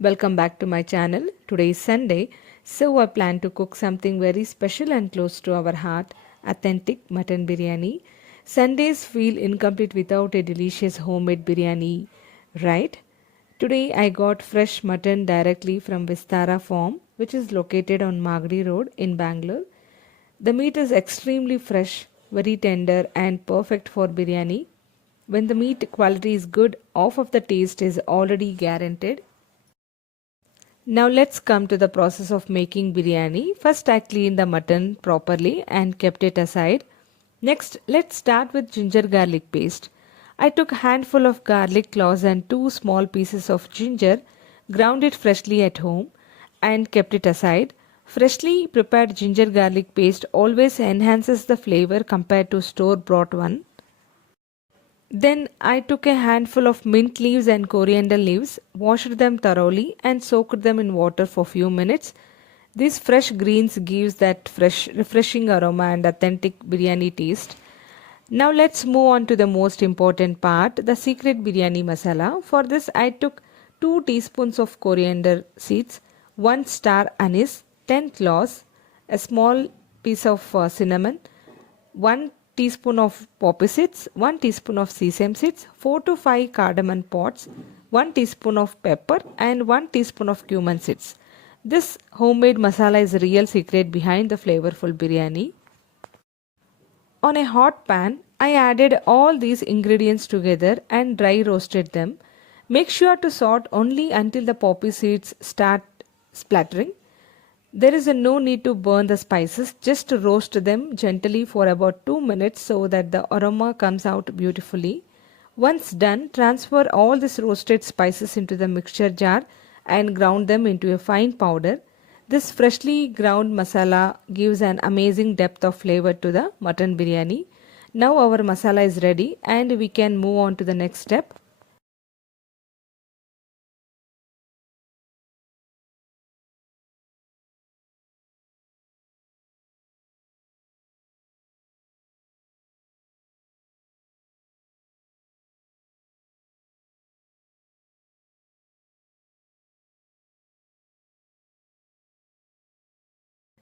Welcome back to my channel. Today is Sunday, so I plan to cook something very special and close to our heart, authentic mutton biryani. Sundays feel incomplete without a delicious homemade biryani, right? Today I got fresh mutton directly from Vistara Farm, which is located on Magadi Road in Bangalore. The meat is extremely fresh, very tender and perfect for biryani. When the meat quality is good, half of the taste is already guaranteed. Now let's come to the process of making biryani. First I cleaned the mutton properly and kept it aside. Next let's start with ginger garlic paste. I took a handful of garlic cloves and two small pieces of ginger, ground it freshly at home and kept it aside. Freshly prepared ginger garlic paste always enhances the flavor compared to store bought one. Then I took a handful of mint leaves and coriander leaves, washed them thoroughly and soaked them in water for few minutes. These fresh greens gives that fresh refreshing aroma and authentic biryani taste. Now let's move on to the most important part, the secret biryani masala. For this I took 2 teaspoons of coriander seeds, 1 star anise, 10 cloves, a small piece of cinnamon, 1 teaspoon of poppy seeds, 1 teaspoon of sesame seeds, 4 to 5 cardamom pods, 1 teaspoon of pepper and 1 teaspoon of cumin seeds. This homemade masala is the real secret behind the flavorful biryani. On a hot pan, I added all these ingredients together and dry roasted them. Make sure to saute only until the poppy seeds start splattering. There is no need to burn the spices, just roast them gently for about 2 minutes so that the aroma comes out beautifully. Once done, transfer all these roasted spices into the mixture jar and ground them into a fine powder. This freshly ground masala gives an amazing depth of flavor to the mutton biryani. Now our masala is ready and we can move on to the next step.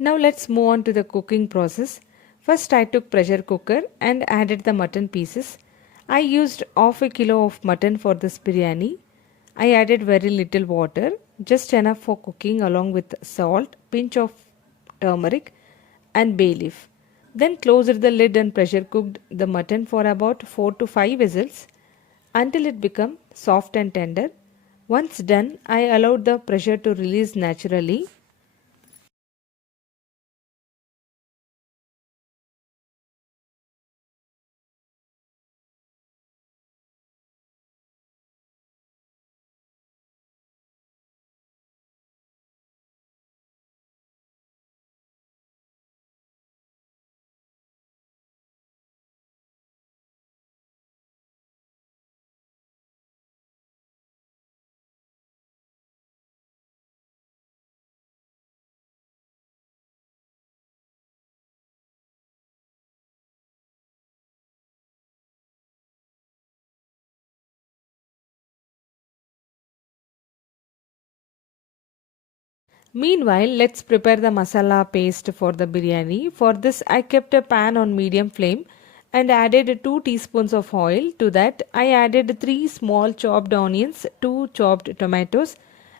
Now let's move on to the cooking process. First I took pressure cooker and added the mutton pieces. I used half a kilo of mutton for this biryani. I added very little water, just enough for cooking along with salt, pinch of turmeric and bay leaf. Then closed the lid and pressure cooked the mutton for about 4 to 5 whistles until it became soft and tender. Once done, I allowed the pressure to release naturally. Meanwhile, let's prepare the masala paste for the biryani. For this, I kept a pan on medium flame and added 2 teaspoons of oil. To that, I added 3 small chopped onions, 2 chopped tomatoes,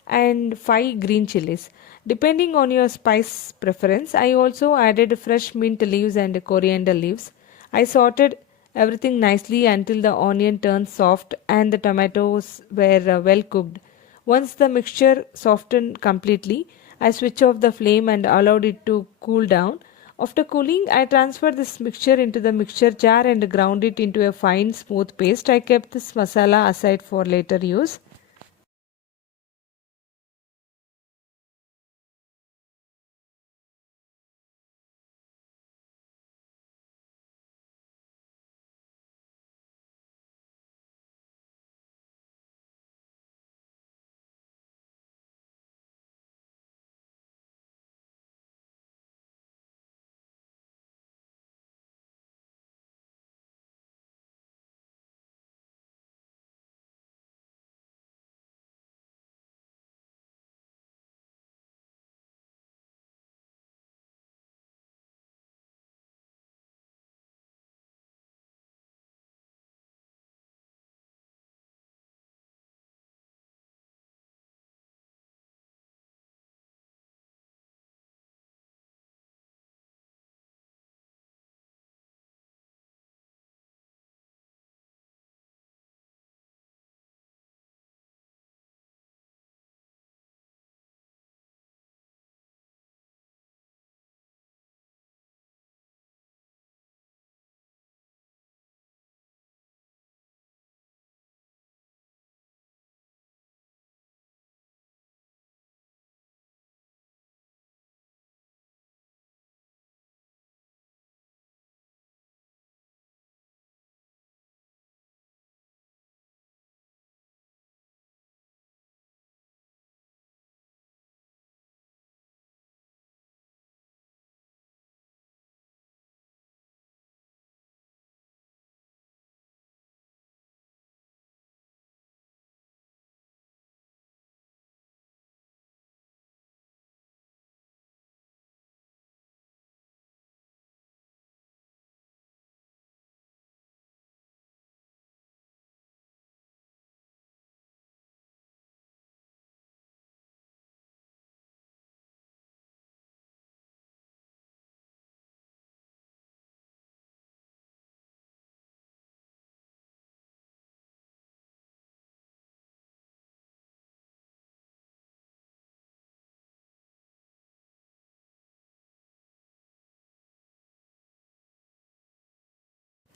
and 5 green chilies. Depending on your spice preference, I also added fresh mint leaves and coriander leaves. I sauteed everything nicely until the onion turned soft and the tomatoes were well cooked. Once the mixture softened completely, I switched off the flame and allowed it to cool down. After cooling, I transferred this mixture into the mixture jar and ground it into a fine smooth paste. I kept this masala aside for later use.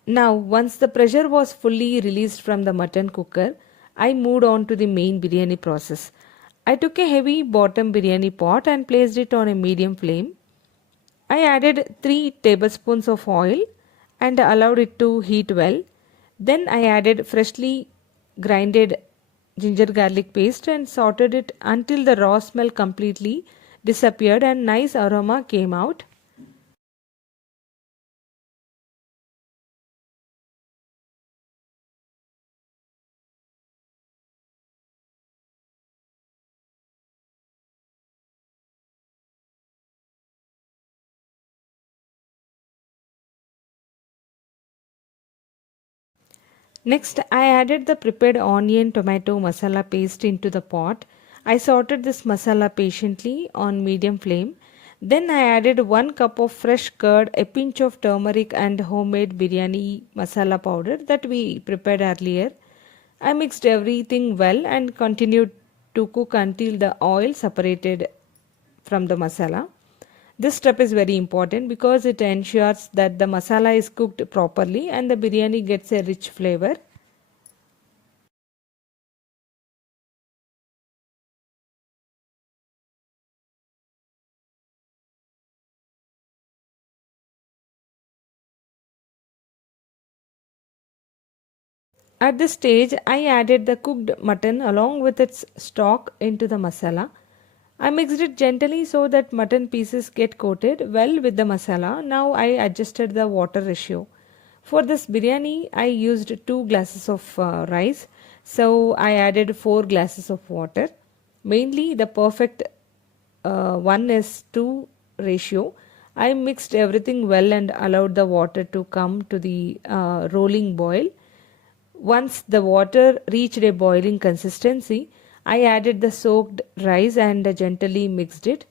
Now, once the pressure was fully released from the mutton cooker, I moved on to the main biryani process. I took a heavy bottom biryani pot and placed it on a medium flame. I added 3 tablespoons of oil and allowed it to heat well. Then I added freshly grinded ginger garlic paste and sauteed it until the raw smell completely disappeared and nice aroma came out. Next, I added the prepared onion tomato masala paste into the pot. I sauteed this masala patiently on medium flame. Then I added 1 cup of fresh curd, a pinch of turmeric and homemade biryani masala powder that we prepared earlier. I mixed everything well and continued to cook until the oil separated from the masala. This step is very important because it ensures that the masala is cooked properly and the biryani gets a rich flavor. At this stage, I added the cooked mutton along with its stock into the masala. I mixed it gently so that mutton pieces get coated well with the masala. Now I adjusted the water ratio. For this biryani, I used 2 glasses of rice, so I added 4 glasses of water. Mainly, the perfect 1 is 2 ratio. I mixed everything well and allowed the water to come to the rolling boil. Once the water reached a boiling consistency, I added the soaked rice and gently mixed it.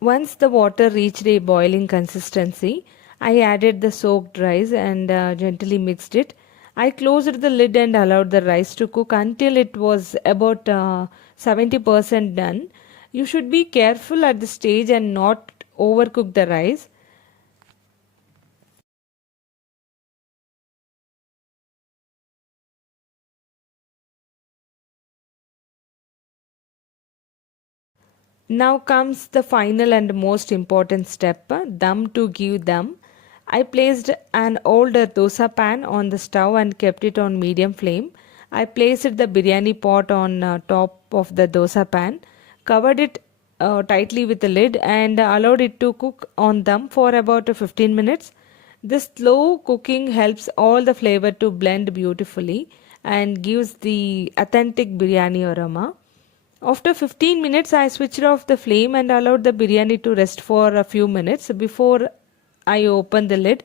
Once the water reached a boiling consistency, I added the soaked rice and gently mixed it. I closed the lid and allowed the rice to cook until it was about 70% done. You should be careful at this stage and not overcook the rice. Now comes the final and most important step, dum to give dum. I placed an older dosa pan on the stove and kept it on medium flame. I placed the biryani pot on top of the dosa pan, covered it tightly with the lid and allowed it to cook on dum for about 15 minutes. This slow cooking helps all the flavor to blend beautifully and gives the authentic biryani aroma. After 15 minutes, I switched off the flame and allowed the biryani to rest for a few minutes before I opened the lid.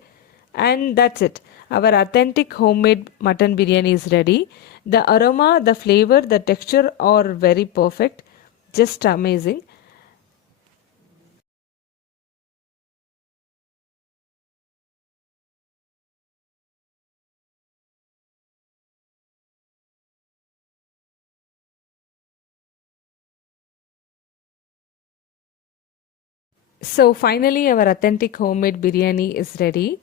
And that's it. Our authentic homemade mutton biryani is ready. The aroma, the flavor, the texture are very perfect. Just amazing. So finally, our authentic homemade biryani is ready.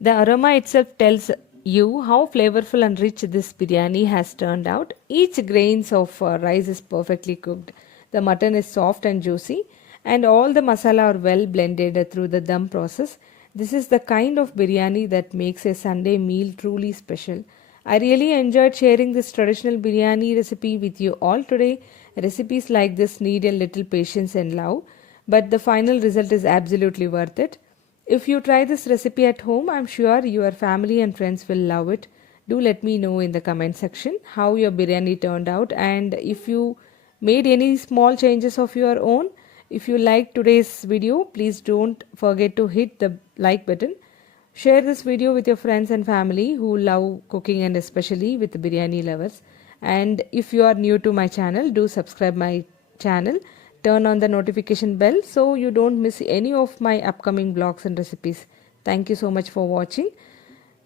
The aroma itself tells you how flavorful and rich this biryani has turned out. Each grains of rice is perfectly cooked. The mutton is soft and juicy, and all the masala are well blended through the dum process. This is the kind of biryani that makes a Sunday meal truly special. I really enjoyed sharing this traditional biryani recipe with you all today. Recipes like this need a little patience and love, but the final result is absolutely worth it. If you try this recipe at home, I'm sure your family and friends will love it. Do let me know in the comment section how your biryani turned out and if you made any small changes of your own. If you like today's video, please don't forget to hit the like button. Share this video with your friends and family who love cooking and especially with biryani lovers. And if you are new to my channel, do subscribe my channel. Turn on the notification bell so you don't miss any of my upcoming vlogs and recipes. Thank you so much for watching.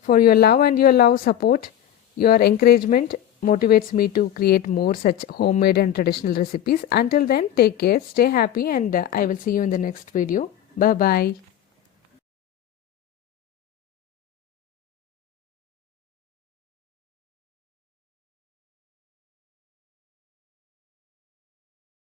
For your love and your love support, your encouragement motivates me to create more such homemade and traditional recipes. Until then, take care, stay happy, and I will see you in the next video. Bye bye.